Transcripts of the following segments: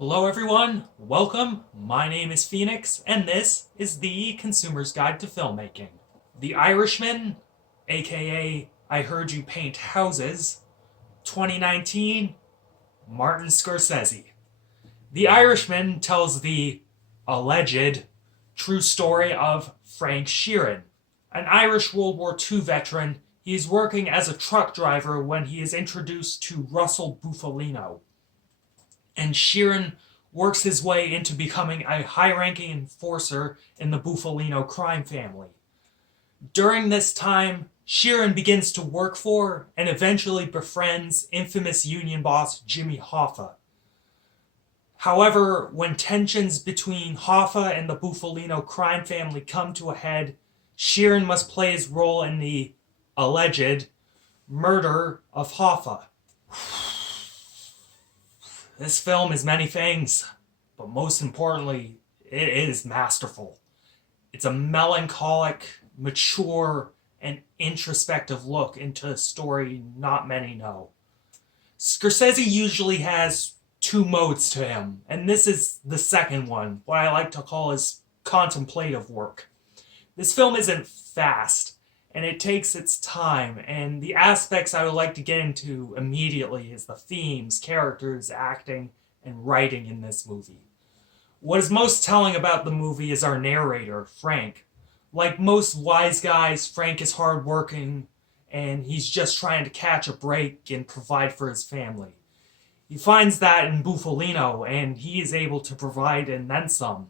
Hello everyone, welcome, my name is Phoenix, and this is the Consumer's Guide to Filmmaking. The Irishman, aka I Heard You Paint Houses, 2019, Martin Scorsese. The Irishman tells the alleged true story of Frank Sheeran, an Irish World War II veteran. He is working as a truck driver when he is introduced to Russell Bufalino, and Sheeran works his way into becoming a high-ranking enforcer in the Bufalino crime family. During this time, Sheeran begins to work for and eventually befriends infamous union boss Jimmy Hoffa. However, when tensions between Hoffa and the Bufalino crime family come to a head, Sheeran must play his role in the alleged murder of Hoffa. This film is many things, but most importantly, it is masterful. It's a melancholic, mature, and introspective look into a story not many know. Scorsese usually has two modes to him, and this is the second one, what I like to call his contemplative work. This film isn't fast, and it takes its time, and the aspects I would like to get into immediately is the themes, characters, acting, and writing in this movie. What is most telling about the movie is our narrator, Frank. Like most wise guys, Frank is hardworking, and he's just trying to catch a break and provide for his family. He finds that in Bufalino, and he is able to provide and then some.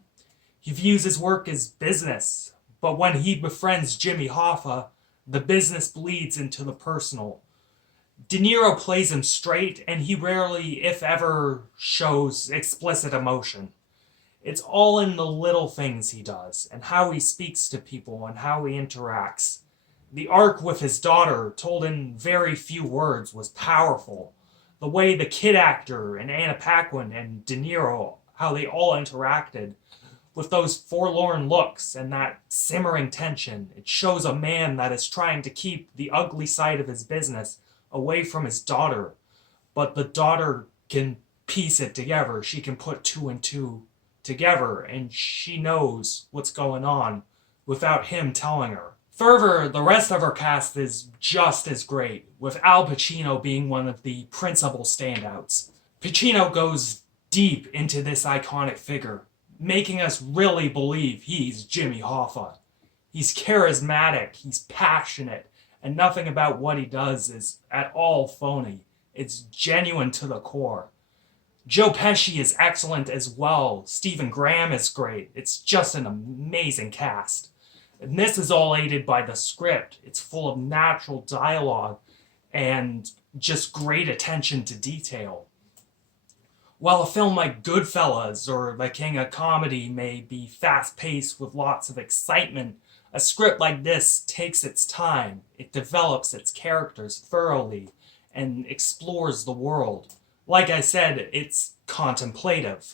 He views his work as business, but when he befriends Jimmy Hoffa, the business bleeds into the personal. De Niro plays him straight, and he rarely, if ever, shows explicit emotion. It's all in the little things he does, and how he speaks to people, and how he interacts. The arc with his daughter, told in very few words, was powerful. The way the kid actor, and Anna Paquin, and De Niro, how they all interacted, with those forlorn looks and that simmering tension, it shows a man that is trying to keep the ugly side of his business away from his daughter. But the daughter can piece it together. She can put two and two together, and she knows what's going on without him telling her. Further, the rest of her cast is just as great, with Al Pacino being one of the principal standouts. Pacino goes deep into this iconic figure, making us really believe he's Jimmy Hoffa. He's charismatic, he's passionate, and nothing about what he does is at all phony. It's genuine to the core. Joe Pesci is excellent as well. Stephen Graham is great. It's just an amazing cast. And this is all aided by the script. It's full of natural dialogue and just great attention to detail. While a film like Goodfellas or The King of Comedy may be fast-paced with lots of excitement, a script like this takes its time. It develops its characters thoroughly and explores the world. Like I said, it's contemplative.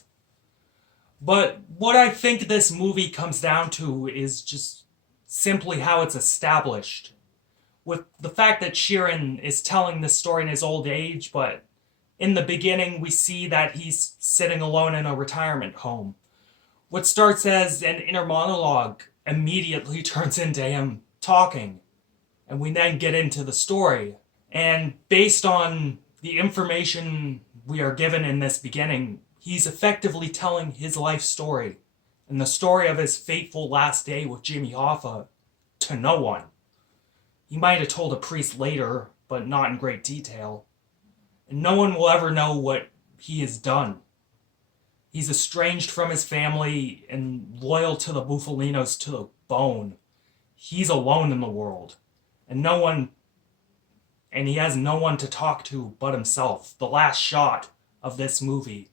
But what I think this movie comes down to is just simply how it's established. With the fact that Sheeran is telling this story in his old age, but in the beginning, we see that he's sitting alone in a retirement home. What starts as an inner monologue immediately turns into him talking, and we then get into the story. And based on the information we are given in this beginning, he's effectively telling his life story and the story of his fateful last day with Jimmy Hoffa to no one. He might have told a priest later, but not in great detail. And no one will ever know what he has done. He's estranged from his family and loyal to the Bufalinos to the bone. He's alone in the world. And he has no one to talk to but himself. The last shot of this movie,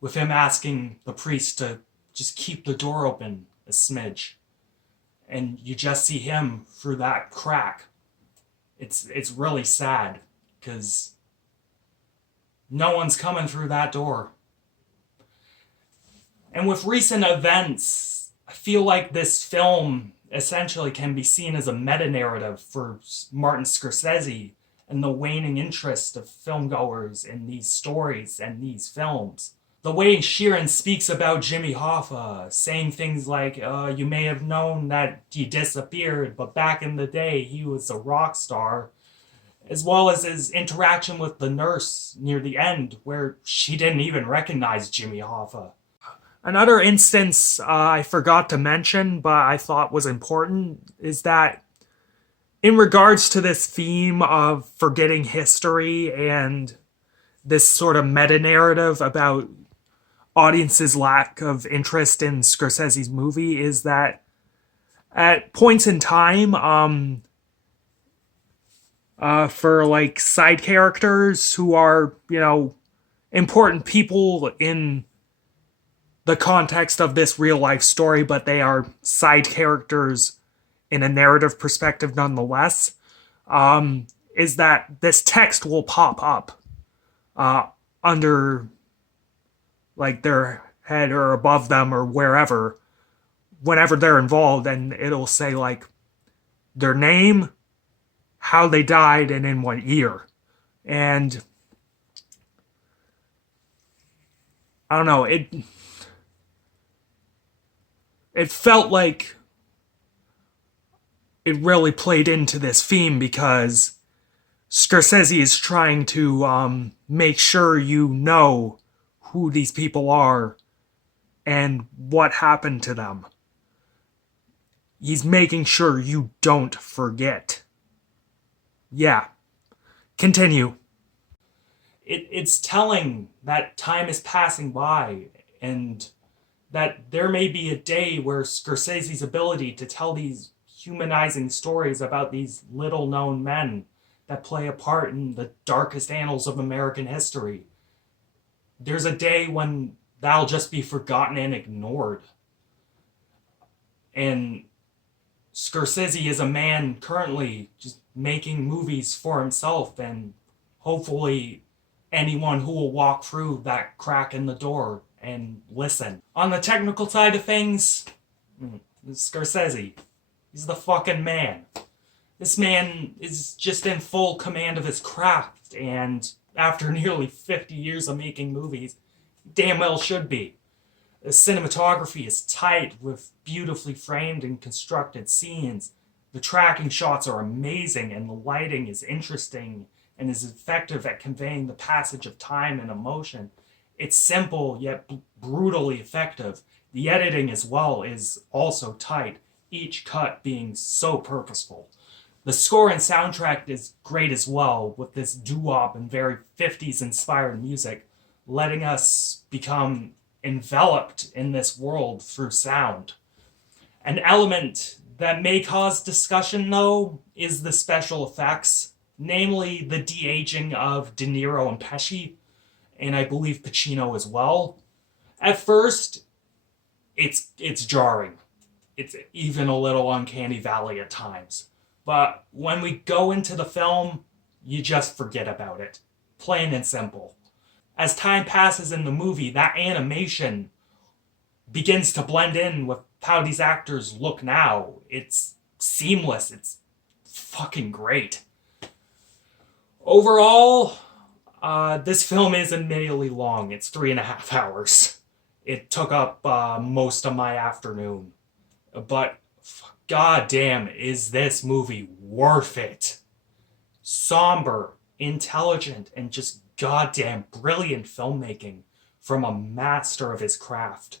with him asking the priest to just keep the door open a smidge. And you just see him through that crack. It's really sad, because no one's coming through that door. And with recent events, I feel like this film essentially can be seen as a meta-narrative for Martin Scorsese and the waning interest of filmgoers in these stories and these films. The way Sheeran speaks about Jimmy Hoffa, saying things like, you may have known that he disappeared, but back in the day he was a rock star, as well as his interaction with the nurse near the end, where she didn't even recognize Jimmy Hoffa. Another instance I forgot to mention, but I thought was important, is that in regards to this theme of forgetting history and this sort of meta-narrative about audiences' lack of interest in Scorsese's movie, is that at points in time, for like side characters who are, important people in the context of this real life story, but they are side characters in a narrative perspective nonetheless, is that this text will pop up under like their head or above them or wherever whenever they're involved, and it'll say like their name, how they died, and in what year. And I don't know, it felt like it really played into this theme because Scorsese is trying to make sure you know who these people are and what happened to them. He's making sure you don't forget. Yeah. Continue. It's telling that time is passing by and that there may be a day where Scorsese's ability to tell these humanizing stories about these little known men that play a part in the darkest annals of American history, there's a day when that'll just be forgotten and ignored. And Scorsese is a man currently just making movies for himself, and hopefully anyone who will walk through that crack in the door and listen. On the technical side of things, Scorsese, he's the fucking man. This man is just in full command of his craft, and after nearly 50 years of making movies, damn well should be. The cinematography is tight with beautifully framed and constructed scenes. The tracking shots are amazing, and the lighting is interesting and is effective at conveying the passage of time and emotion. It's simple yet brutally effective. The editing as well is also tight, each cut being so purposeful. The score and soundtrack is great as well, with this doo-wop and very 50s inspired music, letting us become enveloped in this world through sound. An element that may cause discussion, though, is the special effects, namely the de-aging of De Niro and Pesci, and I believe Pacino as well. At first, it's jarring. It's even a little uncanny valley at times. But when we go into the film, you just forget about it. Plain and simple. As time passes in the movie, that animation begins to blend in with how these actors look now. It's seamless. It's fucking great. Overall, this film is admittedly long. It's 3.5 hours. It took up most of my afternoon. But goddamn, is this movie worth it? Somber, intelligent, and just goddamn brilliant filmmaking from a master of his craft.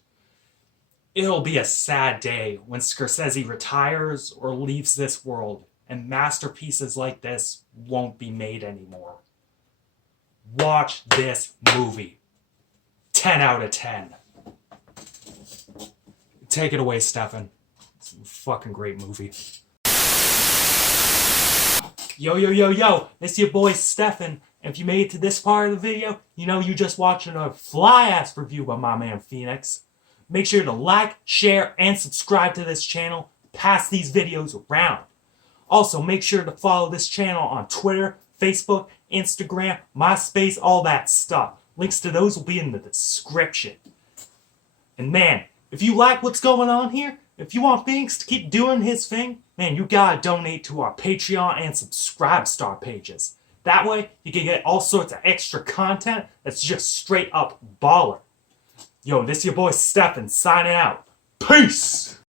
It'll be a sad day when Scorsese retires or leaves this world, and masterpieces like this won't be made anymore. Watch this movie. 10 out of 10. Take it away, Stefan. It's a fucking great movie. Yo, it's your boy Stefan. If you made it to this part of the video, you know you just watching a fly-ass review by my man Phoenix. Make sure to like, share, and subscribe to this channel. Pass these videos around. Also, make sure to follow this channel on Twitter, Facebook, Instagram, MySpace, all that stuff. Links to those will be in the description. And man, if you like what's going on here, if you want Phoenix to keep doing his thing, man, you gotta donate to our Patreon and Subscribe Star pages. That way, you can get all sorts of extra content that's just straight up baller. Yo, this your boy Stefan signing out. Peace!